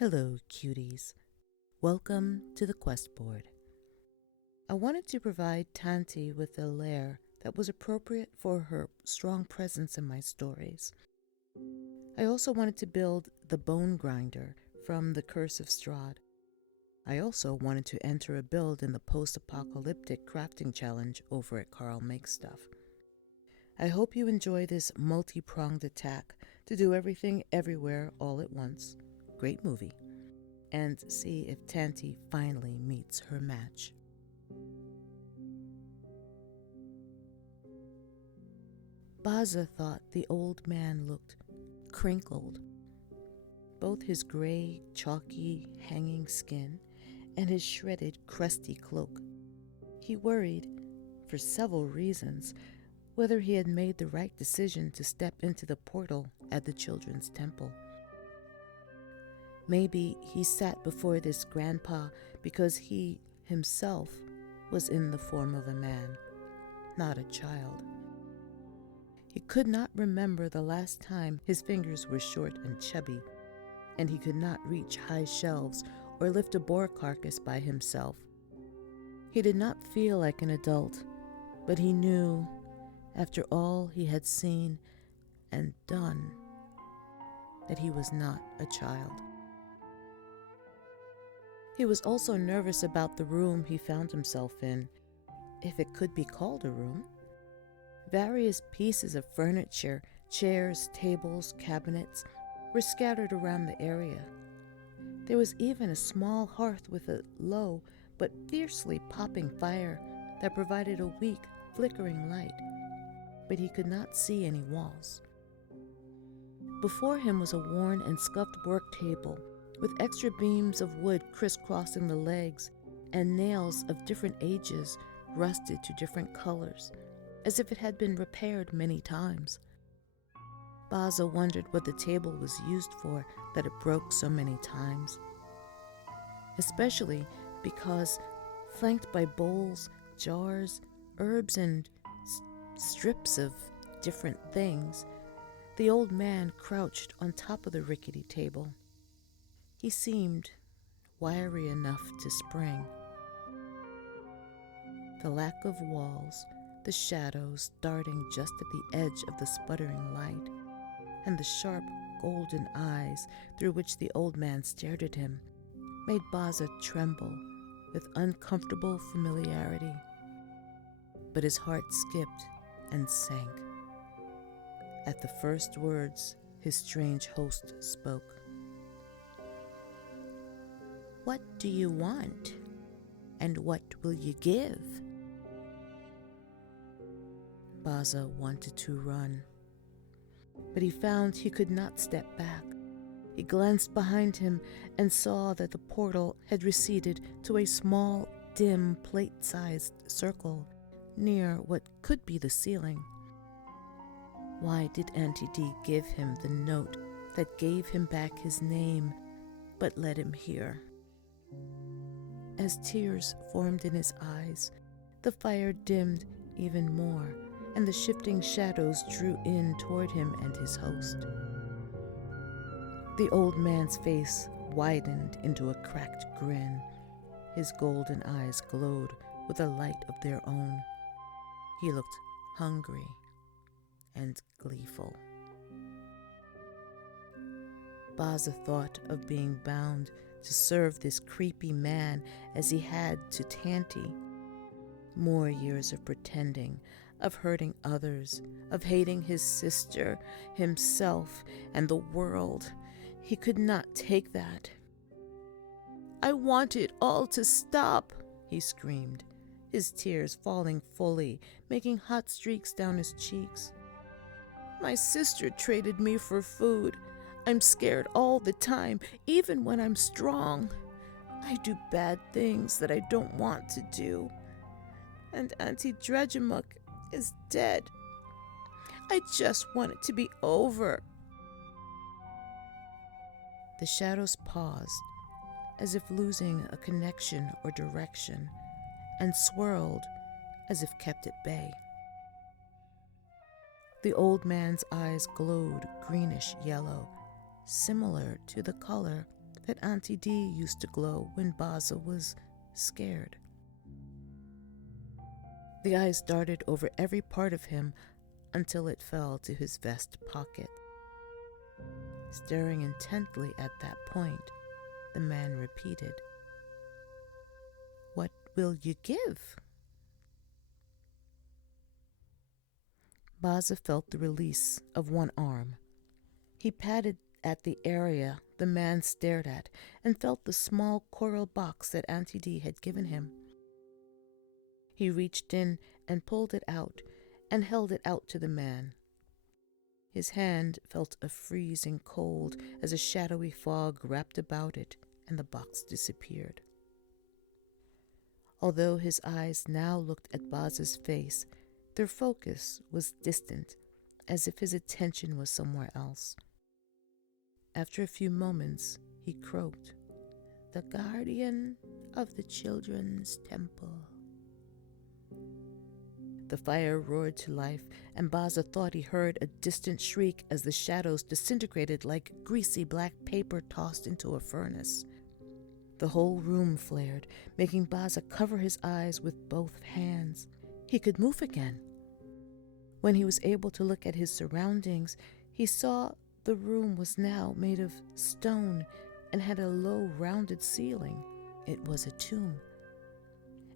Hello, cuties. Welcome to the quest board. I wanted to provide Tanti with a lair that was appropriate for her strong presence in my stories. I also wanted to build the Bonegrinder from the Curse of Strahd. I also wanted to enter a build in the Post Apocalyptic crafting challenge over at Karl Makes Stuff. I hope you enjoy this multi-pronged attack to do everything everywhere all at once. Great movie. And see if Tanti finally meets her match. Baza thought the old man looked crinkled. Both his gray, chalky, hanging skin and his shredded, crusty cloak. He worried, for several reasons, whether he had made the right decision to step into the portal at the children's temple. Maybe he sat before this grandpa because he himself was in the form of a man, not a child. He could not remember the last time his fingers were short and chubby, and he could not reach high shelves or lift a boar carcass by himself. He did not feel like an adult, but he knew, after all he had seen and done, that he was not a child. He was also nervous about the room he found himself in, if it could be called a room. Various pieces of furniture, chairs, tables, cabinets, were scattered around the area. There was even a small hearth with a low but fiercely popping fire that provided a weak, flickering light, but he could not see any walls. Before him was a worn and scuffed work table with extra beams of wood crisscrossing the legs and nails of different ages rusted to different colors, as if it had been repaired many times. Baza wondered what the table was used for that it broke so many times, especially because, flanked by bowls, jars, herbs, and strips of different things, the old man crouched on top of the rickety table. He seemed wiry enough to spring. The lack of walls, the shadows darting just at the edge of the sputtering light, and the sharp golden eyes through which the old man stared at him made Baza tremble with uncomfortable familiarity. But his heart skipped and sank at the first words his strange host spoke. "What do you want? And what will you give?" Baza wanted to run, but he found he could not step back. He glanced behind him and saw that the portal had receded to a small, dim, plate-sized circle near what could be the ceiling. Why did Auntie Dee give him the note that gave him back his name but led him here? As tears formed in his eyes, the fire dimmed even more, and the shifting shadows drew in toward him and his host. The old man's face widened into a cracked grin. His golden eyes glowed with a light of their own. He looked hungry and gleeful. Baza thought of being bound to serve this creepy man as he had to Tanti. More years of pretending, of hurting others, of hating his sister, himself, and the world. He could not take that. "I want it all to stop," he screamed, his tears falling fully, making hot streaks down his cheeks. "My sister traded me for food. I'm scared all the time, even when I'm strong. I do bad things that I don't want to do. And Auntie Dredgemuk is dead. I just want it to be over." The shadows paused, as if losing a connection or direction, and swirled as if kept at bay. The old man's eyes glowed greenish yellow, similar to the color that Auntie D used to glow when Baza was scared. The eyes darted over every part of him until it fell to his vest pocket. Staring intently at that point, the man repeated, "What will you give?" Baza felt the release of one arm. He patted at the area the man stared at and felt the small coral box that Auntie D had given him. He reached in and pulled it out and held it out to the man. His hand felt a freezing cold as a shadowy fog wrapped about it and the box disappeared. Although his eyes now looked at Baza's face, their focus was distant, as if his attention was somewhere else. After a few moments, he croaked, "The guardian of the children's temple." The fire roared to life, and Baza thought he heard a distant shriek as the shadows disintegrated like greasy black paper tossed into a furnace. The whole room flared, making Baza cover his eyes with both hands. He could move again. When he was able to look at his surroundings, he saw the room was now made of stone and had a low, rounded ceiling. It was a tomb.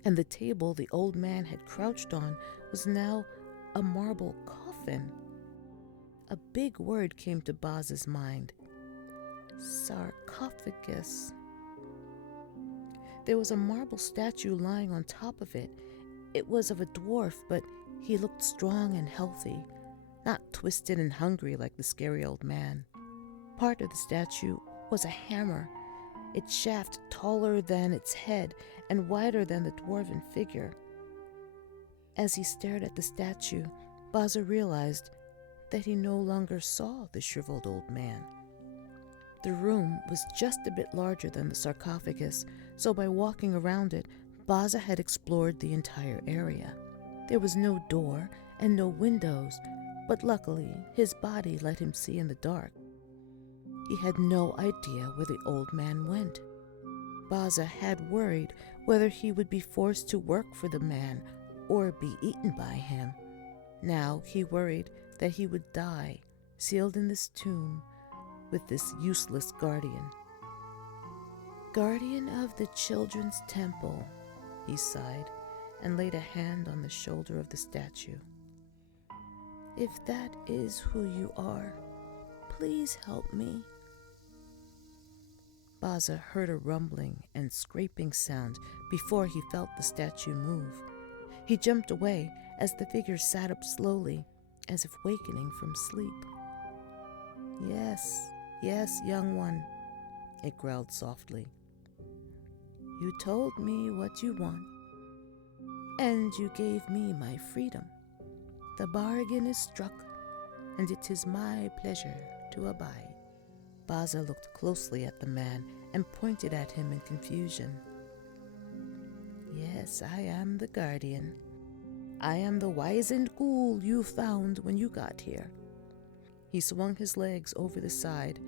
And the table the old man had crouched on was now a marble coffin. A big word came to Baza's mind: sarcophagus. There was a marble statue lying on top of it. It was of a dwarf, but he looked strong and healthy, not twisted and hungry like the scary old man. Part of the statue was a hammer, its shaft taller than its head and wider than the dwarven figure. As he stared at the statue, Baza realized that he no longer saw the shriveled old man. The room was just a bit larger than the sarcophagus, so by walking around it, Baza had explored the entire area. There was no door and no windows, but luckily his body let him see in the dark. He had no idea where the old man went. Baza had worried whether he would be forced to work for the man or be eaten by him. Now he worried that he would die, sealed in this tomb with this useless guardian. "Guardian of the children's temple," he sighed and laid a hand on the shoulder of the statue. "If that is who you are, please help me." Baza heard a rumbling and scraping sound before he felt the statue move. He jumped away as the figure sat up slowly, as if wakening from sleep. Yes, young one," it growled softly. "You told me what you want, and you gave me my freedom. The bargain is struck, and it is my pleasure to abide." Baza looked closely at the man and pointed at him in confusion. "Yes, I am the guardian. I am the wizened ghoul you found when you got here." He swung his legs over the side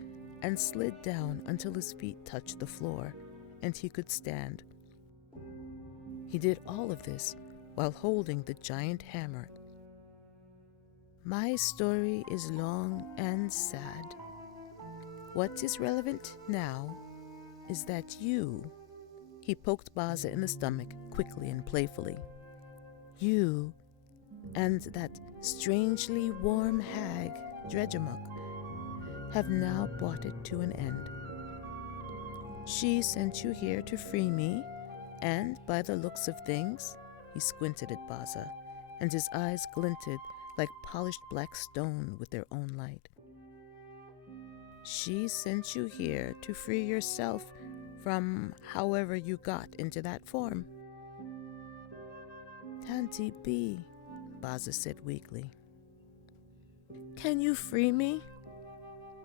and slid down until his feet touched the floor, and he could stand. He did all of this while holding the giant hammer. "My story is long and sad. What is relevant now is that you," he poked Baza in the stomach quickly and playfully, "you and that strangely warm hag, Dredgemuk, have now brought it to an end. She sent you here to free me, and by the looks of things," he squinted at Baza, and his eyes glinted like polished black stone with their own light. "She sent you here to free yourself from however you got into that form." "Tanti B," Baza said weakly. "Can you free me?"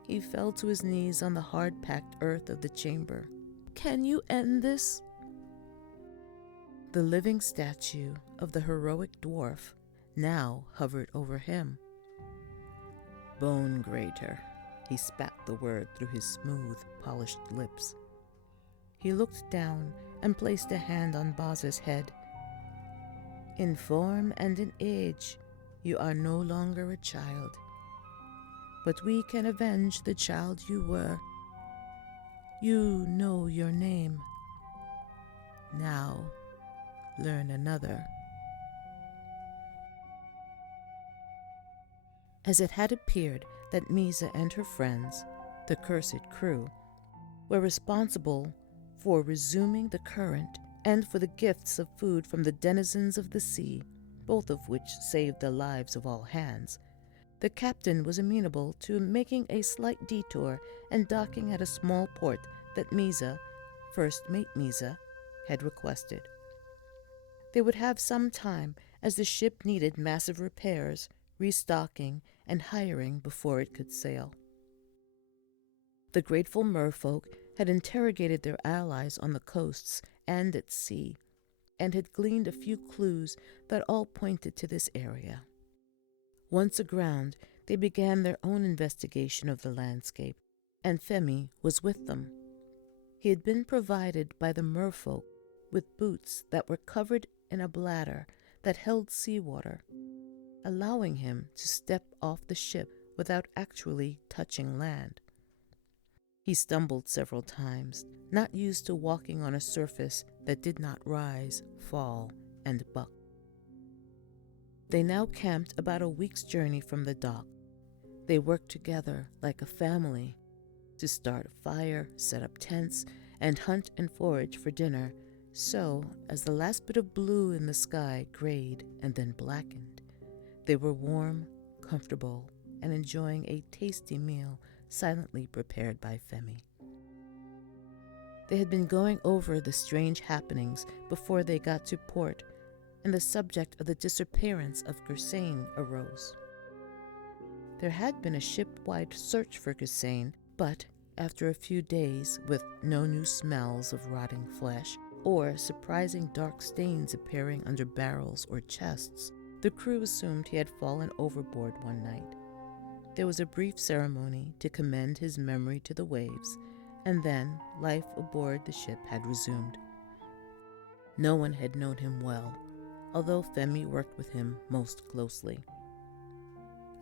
He fell to his knees on the hard-packed earth of the chamber. "Can you end this?" The living statue of the heroic dwarf now hovered over him. "Bonegrinder," he spat the word through his smooth, polished lips. He looked down and placed a hand on Baz's head. In form and in age, you are no longer a child. But we can avenge the child you were. You know your name. Now, learn another. As it had appeared that Misa and her friends, the cursed crew, were responsible for resuming the current and for the gifts of food from the denizens of the sea, both of which saved the lives of all hands, the captain was amenable to making a slight detour and docking at a small port that Misa, First Mate Misa, had requested. They would have some time, as the ship needed massive repairs, restocking, and hiring before it could sail. The grateful merfolk had interrogated their allies on the coasts and at sea, and had gleaned a few clues that all pointed to this area. Once aground, they began their own investigation of the landscape, and Femi was with them. He had been provided by the merfolk with boots that were covered in a bladder that held seawater, allowing him to step off the ship without actually touching land. He stumbled several times, not used to walking on a surface that did not rise, fall, and buck. They now camped about a week's journey from the dock. They worked together like a family to start a fire, set up tents, and hunt and forage for dinner. So, as the last bit of blue in the sky grayed and then blackened, they were warm, comfortable, and enjoying a tasty meal silently prepared by Femi. They had been going over the strange happenings before they got to port, and the subject of the disappearance of Gursain arose. There had been a ship-wide search for Gursain, but after a few days, with no new smells of rotting flesh or surprising dark stains appearing under barrels or chests, the crew assumed he had fallen overboard one night. There was a brief ceremony to commend his memory to the waves, and then life aboard the ship had resumed. No one had known him well, although Femi worked with him most closely.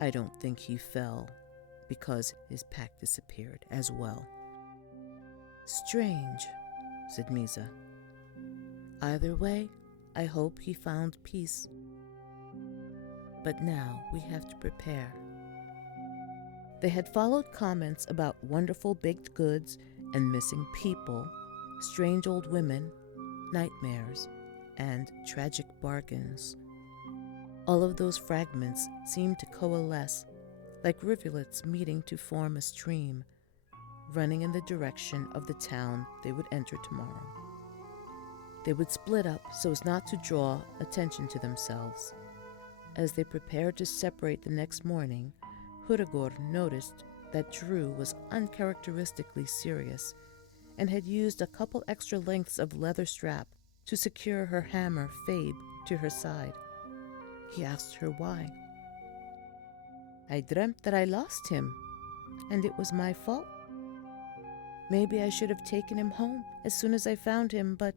I don't think he fell, because his pack disappeared as well. Strange, said Misa. Either way, I hope he found peace. But now we have to prepare. They had followed comments about wonderful baked goods and missing people, strange old women, nightmares, and tragic bargains. All of those fragments seemed to coalesce, like rivulets meeting to form a stream, running in the direction of the town they would enter tomorrow. They would split up so as not to draw attention to themselves. As they prepared to separate the next morning, Huragor noticed that Drew was uncharacteristically serious and had used a couple extra lengths of leather strap to secure her hammer, Fabe, to her side. He asked her why. I dreamt that I lost him, and it was my fault. Maybe I should have taken him home as soon as I found him, but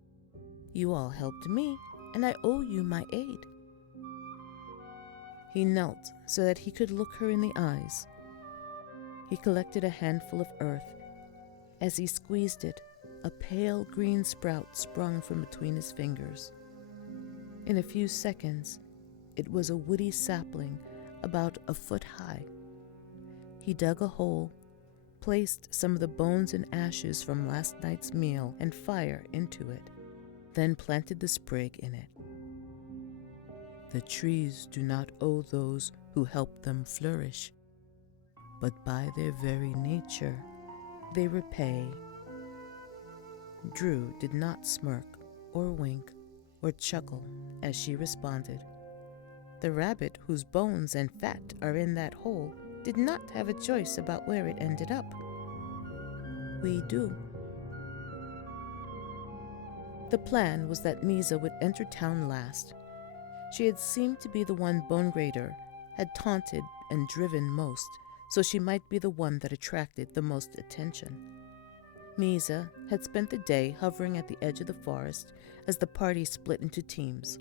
you all helped me, and I owe you my aid. He knelt so that he could look her in the eyes. He collected a handful of earth. As he squeezed it, a pale green sprout sprung from between his fingers. In a few seconds, it was a woody sapling about a foot high. He dug a hole, placed some of the bones and ashes from last night's meal and fire into it, then planted the sprig in it. The trees do not owe those who help them flourish, but by their very nature, they repay. Drew did not smirk or wink or chuckle as she responded. The rabbit whose bones and fat are in that hole did not have a choice about where it ended up. We do. The plan was that Misa would enter town last. She had seemed to be the one Bonegrinder had taunted and driven most, so she might be the one that attracted the most attention. Misa had spent the day hovering at the edge of the forest as the party split into teams.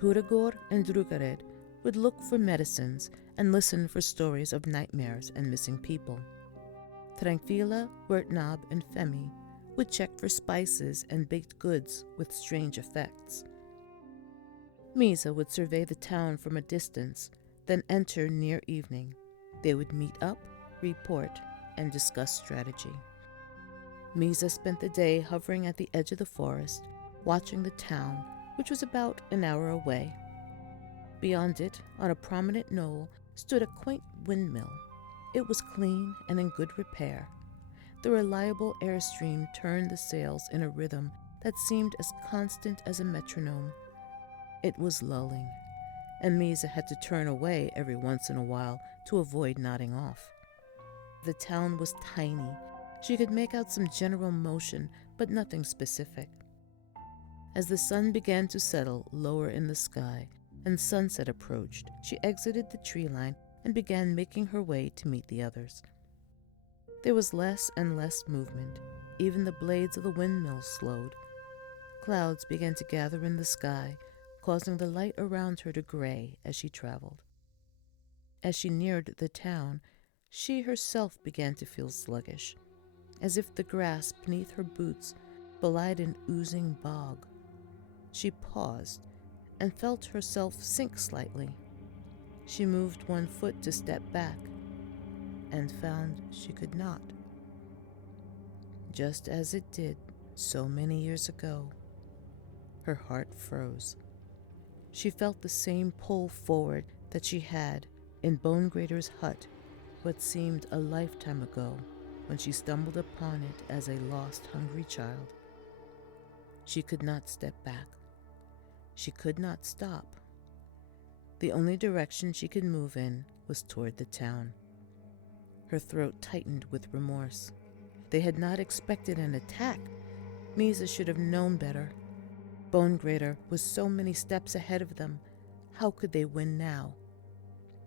Huragor and Drugared would look for medicines and listen for stories of nightmares and missing people. Tranquila, Wertnab, and Femi would check for spices and baked goods with strange effects. Misa would survey the town from a distance, then enter near evening. They would meet up, report, and discuss strategy. Misa spent the day hovering at the edge of the forest, watching the town, which was about an hour away. Beyond it, on a prominent knoll, stood a quaint windmill. It was clean and in good repair. The reliable airstream turned the sails in a rhythm that seemed as constant as a metronome. It was lulling, and Misa had to turn away every once in a while to avoid nodding off. The town was tiny. She could make out some general motion, but nothing specific. As the sun began to settle lower in the sky and sunset approached, she exited the tree line and began making her way to meet the others. There was less and less movement. Even the blades of the windmill slowed. Clouds began to gather in the sky, causing the light around her to gray as she traveled. As she neared the town, she herself began to feel sluggish, as if the grass beneath her boots belied an oozing bog. She paused and felt herself sink slightly. She moved one foot to step back and found she could not. Just as it did so many years ago, her heart froze. She felt the same pull forward that she had in Bonegrinder's hut what seemed a lifetime ago when she stumbled upon it as a lost, hungry child. She could not step back. She could not stop. The only direction she could move in was toward the town. Her throat tightened with remorse. They had not expected an attack. Misa should have known better. Bonegrinder was so many steps ahead of them. How could they win now?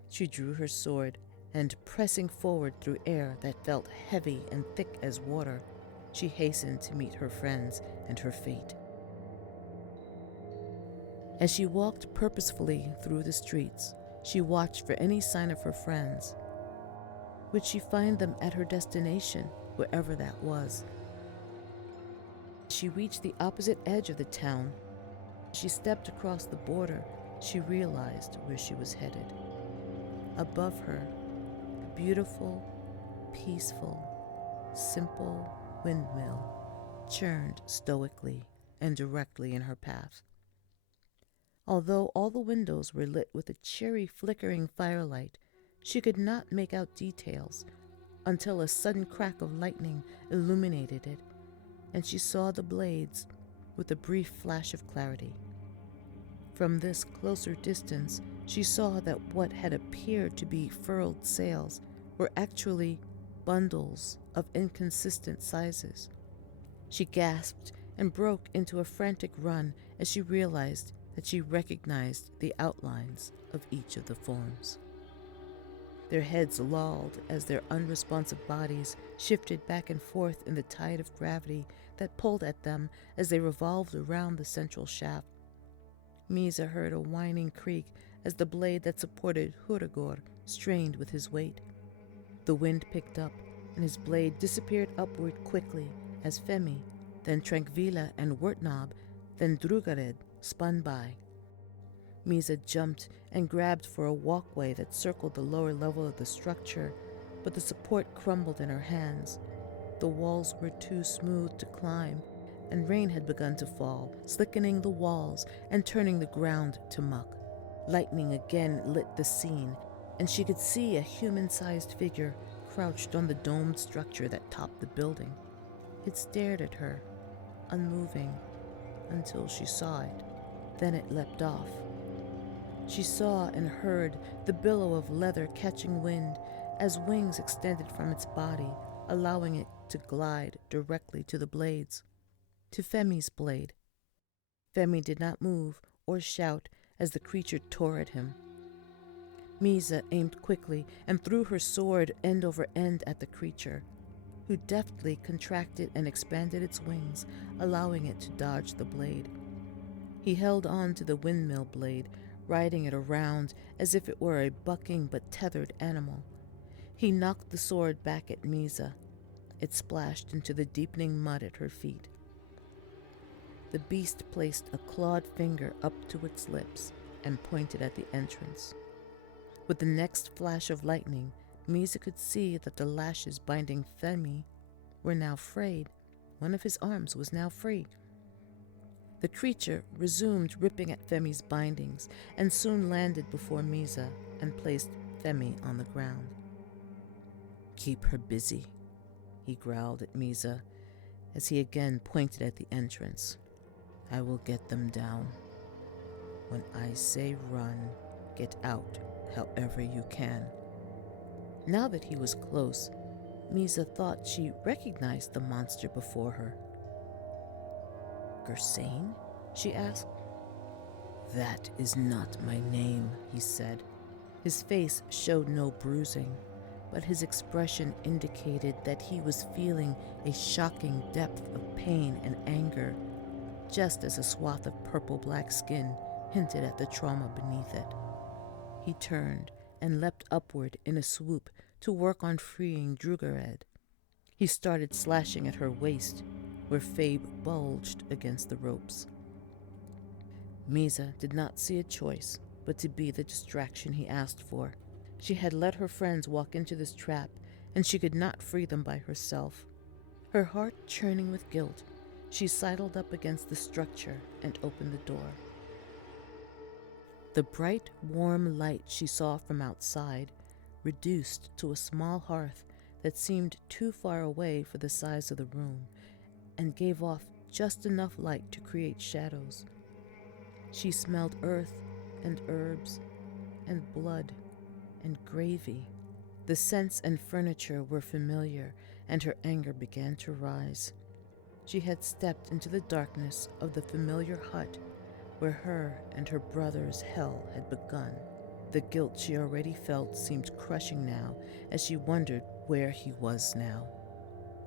She drew her sword, and pressing forward through air that felt heavy and thick as water, she hastened to meet her friends and her fate. As she walked purposefully through the streets, she watched for any sign of her friends. Would she find them at her destination, wherever that was? As she reached the opposite edge of the town, she stepped across the border. She realized where she was headed. Above her, a beautiful, peaceful, simple windmill churned stoically and directly in her path. Although all the windows were lit with a cheery, flickering firelight, she could not make out details until a sudden crack of lightning illuminated it, and she saw the blades with a brief flash of clarity. From this closer distance, she saw that what had appeared to be furled sails were actually bundles of inconsistent sizes. She gasped and broke into a frantic run as she realized that she recognized the outlines of each of the forms. Their heads lolled as their unresponsive bodies shifted back and forth in the tide of gravity that pulled at them as they revolved around the central shaft. Misa heard a whining creak as the blade that supported Huragor strained with his weight. The wind picked up, and his blade disappeared upward quickly as Femi, then Tranquila and Wertnab, then Drugared spun by. Misa jumped and grabbed for a walkway that circled the lower level of the structure, but the support crumbled in her hands. The walls were too smooth to climb, and rain had begun to fall, slickening the walls and turning the ground to muck. Lightning again lit the scene, and she could see a human-sized figure crouched on the domed structure that topped the building. It stared at her, unmoving, until she saw it. Then it leapt off. She saw and heard the billow of leather catching wind as wings extended from its body, allowing it to glide directly to the blades, to Femi's blade. Femi did not move or shout as the creature tore at him. Misa aimed quickly and threw her sword end over end at the creature, who who deftly contracted and expanded its wings, allowing it to dodge the blade. He held on to the windmill blade, riding it around as if it were a bucking but tethered animal. He knocked the sword back at Misa. It splashed into the deepening mud at her feet. The beast placed a clawed finger up to its lips and pointed at the entrance. With the next flash of lightning, Misa could see that the lashes binding Femi were now frayed. One of his arms was now free. The creature resumed ripping at Femi's bindings and soon landed before Misa and placed Femi on the ground. "Keep her busy," he growled at Misa as he again pointed at the entrance. "I will get them down. When I say run, get out however you can." Now that he was close, Misa thought she recognized the monster before her. "Gersane?" she asked. "That is not my name," he said. His face showed no bruising, but his expression indicated that he was feeling a shocking depth of pain and anger, just as a swath of purple-black skin hinted at the trauma beneath it. He turned and leapt upward in a swoop to work on freeing Drugared. He started slashing at her waist, where Fabe bulged against the ropes. Misa did not see a choice but to be the distraction he asked for. She had let her friends walk into this trap, and she could not free them by herself. Her heart churning with guilt, she sidled up against the structure and opened the door. The bright, warm light she saw from outside reduced to a small hearth that seemed too far away for the size of the room and gave off just enough light to create shadows. She smelled earth and herbs and blood and gravy. The scents and furniture were familiar, and her anger began to rise. She had stepped into the darkness of the familiar hut where her and her brother's hell had begun. The guilt she already felt seemed crushing now as she wondered where he was now.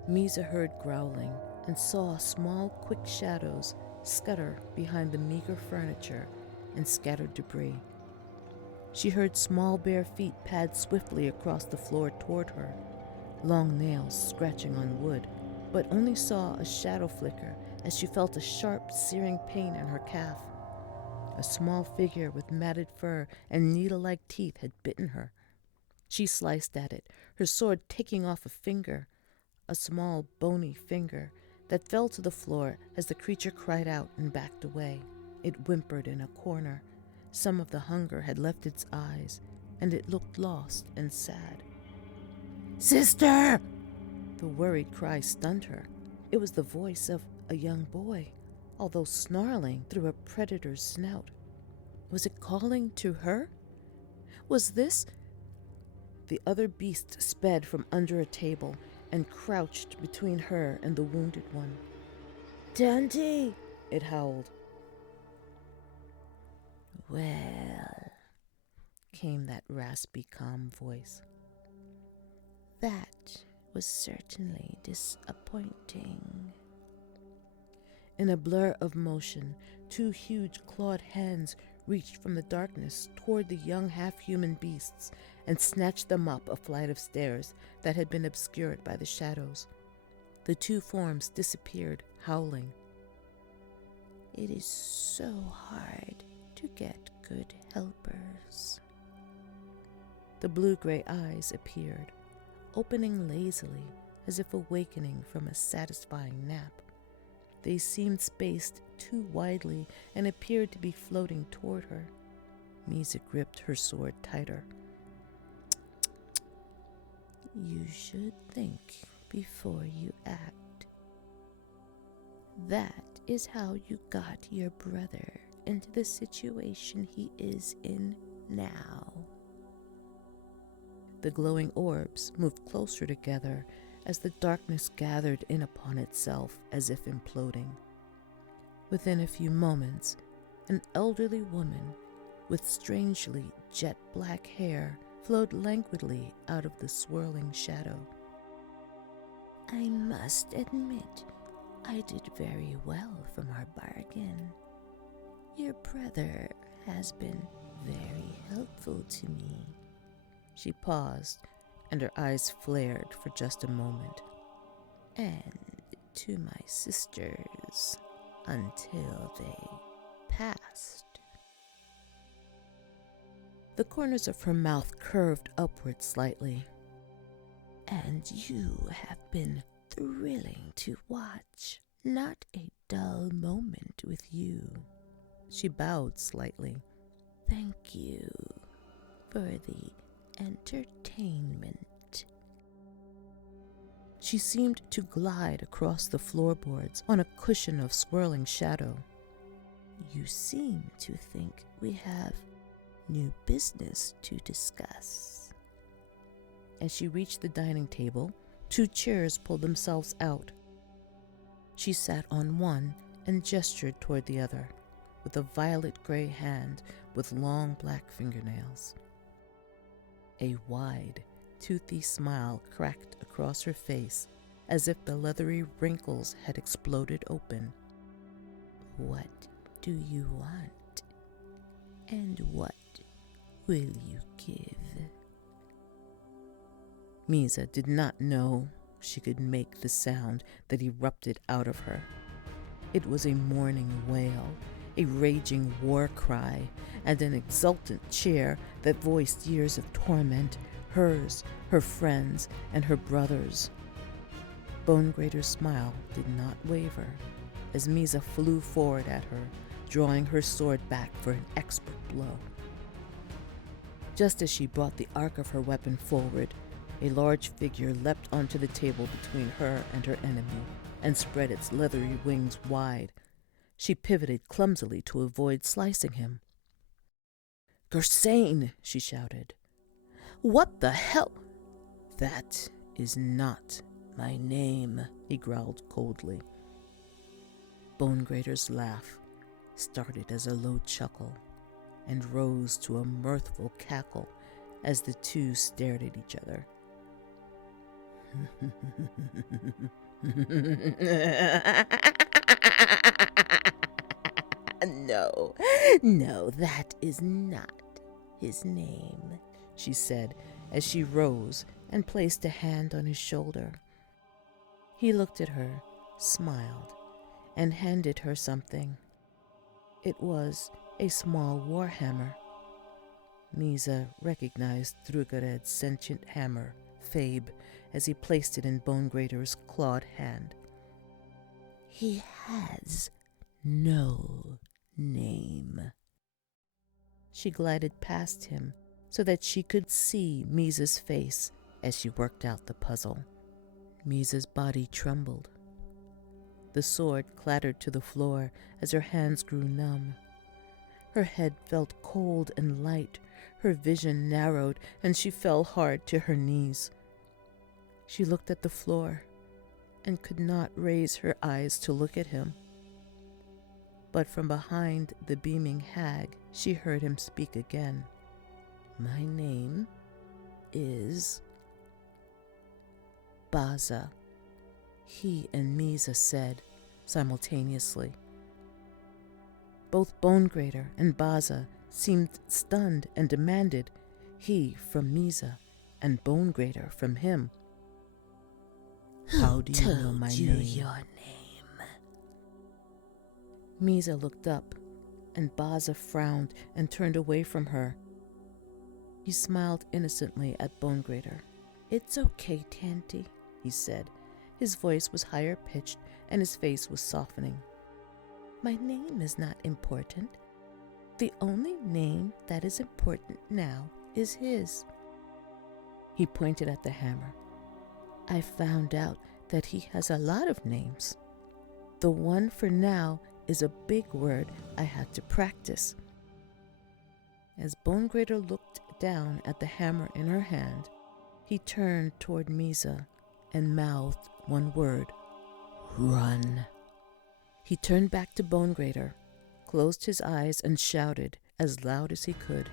Misa heard growling and saw small, quick shadows scutter behind the meager furniture and scattered debris. She heard small bare feet pad swiftly across the floor toward her, long nails scratching on wood, but only saw a shadow flicker as she felt a sharp, searing pain in her calf. A small figure with matted fur and needle-like teeth had bitten her. She sliced at it, her sword taking off a finger, a small, bony finger that fell to the floor as the creature cried out and backed away. It whimpered in a corner. Some of the hunger had left its eyes, and it looked lost and sad. "Sister!" The worried cry stunned her. It was the voice of a young boy, although snarling through a predator's snout. Was it calling to her? Was this? The other beast sped from under a table and crouched between her and the wounded one. "Dundee!" it howled. "Well," came that raspy, calm voice. "That was certainly disappointing." In a blur of motion, two huge clawed hands reached from the darkness toward the young half-human beasts and snatched them up a flight of stairs that had been obscured by the shadows. The two forms disappeared, howling. "It is so hard to get good helpers." The blue-gray eyes appeared, opening lazily as if awakening from a satisfying nap. They seemed spaced too widely and appeared to be floating toward her. Misa gripped her sword tighter. "You should think before you act. That is how you got your brother into the situation he is in now." The glowing orbs moved closer together as the darkness gathered in upon itself as if imploding. Within a few moments, an elderly woman with strangely jet-black hair flowed languidly out of the swirling shadow. I must admit, I did very well from our bargain. Your brother has been very helpful to me. She paused, and her eyes flared for just a moment. And to my sisters, until they passed. The corners of her mouth curved upward slightly. And you have been thrilling to watch. Not a dull moment with you. She bowed slightly. Thank you for the entertainment. She seemed to glide across the floorboards on a cushion of swirling shadow. You seem to think we have new business to discuss. As she reached the dining table, 2 chairs pulled themselves out. She sat on one and gestured toward the other, with a violet-gray hand with long black fingernails. A wide, toothy smile cracked across her face, as if the leathery wrinkles had exploded open. What do you want? And what will you give? Misa did not know she could make the sound that erupted out of her. It was a mourning wail, a raging war cry, and an exultant cheer that voiced years of torment, hers, her friends, and her brother's. Bonegrinder's smile did not waver as Misa flew forward at her, drawing her sword back for an expert blow. Just as she brought the arc of her weapon forward, a large figure leapt onto the table between her and her enemy and spread its leathery wings wide. She pivoted clumsily to avoid slicing him. "Gersane!" she shouted. "What the hell?" "That is not my name," he growled coldly. Bonegrinder's laugh started as a low chuckle and rose to a mirthful cackle as the two stared at each other. No, that is not his name, she said as she rose and placed a hand on his shoulder. He looked at her, smiled, and handed her something. It was a small warhammer. Misa recognized Thrugared's sentient hammer, Fabe, as he placed it in Bonegrinder's clawed hand. He has no name. She glided past him so that she could see Misa's face as she worked out the puzzle. Misa's body trembled. The sword clattered to the floor as her hands grew numb. Her head felt cold and light, her vision narrowed, and she fell hard to her knees. She looked at the floor and could not raise her eyes to look at him. But from behind the beaming hag, she heard him speak again. My name is Baza, he and Misa said simultaneously. Both Bonegrinder and Baza seemed stunned and demanded, he from Misa and Bonegrinder from him. How do you know my name? Your name? Misa looked up, and Baza frowned and turned away from her. He smiled innocently at Bonegrinder. It's okay, Tanty, he said. His voice was higher pitched, and his face was softening. My name is not important. The only name that is important now is his. He pointed at the hammer. I found out that he has a lot of names. The one for now is a big word I had to practice. As Bonegrinder looked down at the hammer in her hand, he turned toward Misa and mouthed one word, Run. He turned back to Bonegrinder, closed his eyes, and shouted as loud as he could.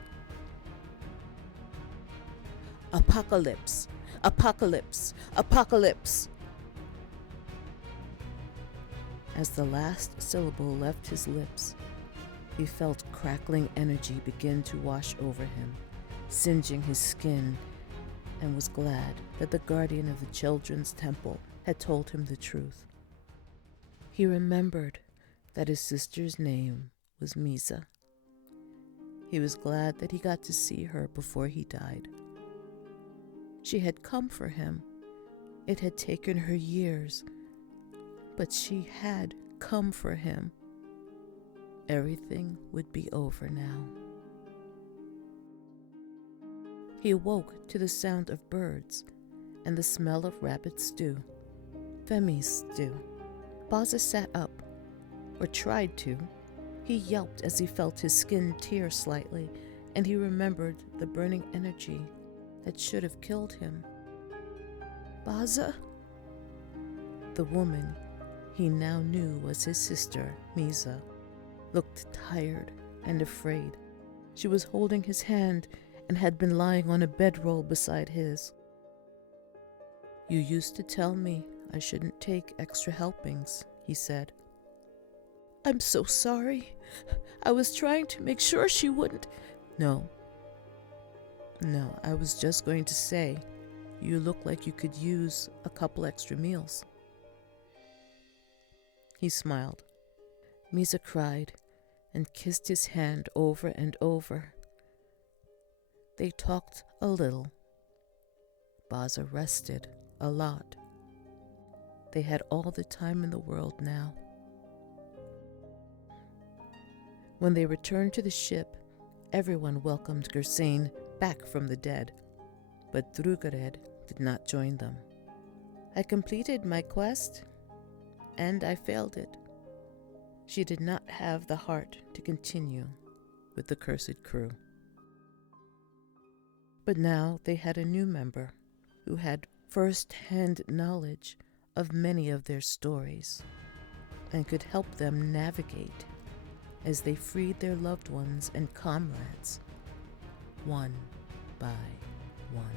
Apocalypse! Apocalypse! Apocalypse! As the last syllable left his lips, he felt crackling energy begin to wash over him, singeing his skin, and was glad that the guardian of the children's temple had told him the truth. He remembered that his sister's name was Misa. He was glad that he got to see her before he died. She had come for him. It had taken her years, but she had come for him. Everything would be over now. He awoke to the sound of birds and the smell of rabbit stew. Femi's stew. Baza sat up, or tried to. He yelped as he felt his skin tear slightly, and he remembered the burning energy that should have killed him. Baza? The woman he now knew was his sister, Misa, looked tired and afraid. She was holding his hand and had been lying on a bedroll beside his. "You used to tell me I shouldn't take extra helpings," he said. "I'm so sorry. I was trying to make sure she wouldn't." No, I was just going to say, you look like you could use a couple extra meals." He smiled. Misa cried and kissed his hand over and over. They talked a little. Baza rested a lot. They had all the time in the world now. When they returned to the ship, everyone welcomed Gersain back from the dead, but Drugared did not join them. "I completed my quest, and I failed it." She did not have the heart to continue with the cursed crew. But now they had a new member who had first-hand knowledge of many of their stories and could help them navigate as they freed their loved ones and comrades, one by one.